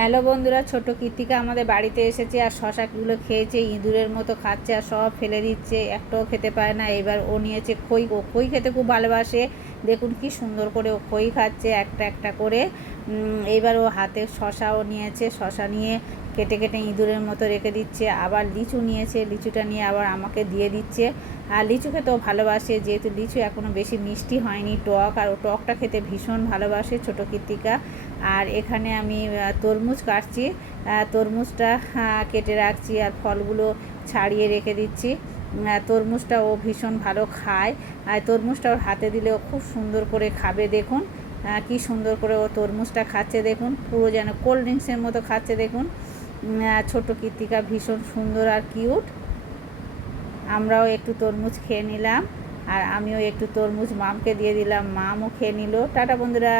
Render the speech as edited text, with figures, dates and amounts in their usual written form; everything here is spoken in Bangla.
হ্যালো বন্ধুরা, ছোট কৃতিকা আমাদের বাড়িতে এসেছে আর শশাগুলো খেয়েছে, ইঁদুরের মতো খাচ্ছে আর সব ফেলে দিচ্ছে, একটাও খেতে পারে না। এবার ও নিয়েছে খই, ও খই খেতে খুব ভালোবাসে। দেখুন কি সুন্দর করে ও খই খাচ্ছে একটা একটা করে। এইবার ও হাতে শশাও নিয়েছে, শশা নিয়ে কেটে কেটে ইঁদুরের মতো রেখে দিচ্ছে। আবার লিচু নিয়েছে, লিচুটা নিয়ে আবার আমাকে দিয়ে দিচ্ছে। আর লিচু খেতেও ভালোবাসে, যেহেতু লিচু এখনও বেশি মিষ্টি হয়নি, টক, আর ও টকটা খেতে ভীষণ ভালোবাসে ছোটো কৃতিকা। আর এখানে আমি তরমুজ কাটছি, তরমুজটা কেটে রাখছি আর ফলগুলো ছাড়িয়ে রেখে দিচ্ছি। তরমুজটা ও ভীষণ ভালো খায়, আর তরমুজটা ওর হাতে দিলে ও খুব সুন্দর করে খাবে। দেখুন কি সুন্দর করে ও তরমুজটা খাচ্ছে, দেখুন পুরো যেন কোল্ড ড্রিঙ্কসের মতো খাচ্ছে। দেখুন ছোটো কৃতিকা ভীষণ সুন্দর আর কিউট। আমরাও একটু তরমুজ খেয়ে নিলাম, আর আমিও একটু তরমুজ মামকে দিয়ে দিলাম, মামও খেয়ে নিল। টাটা বন্ধুরা।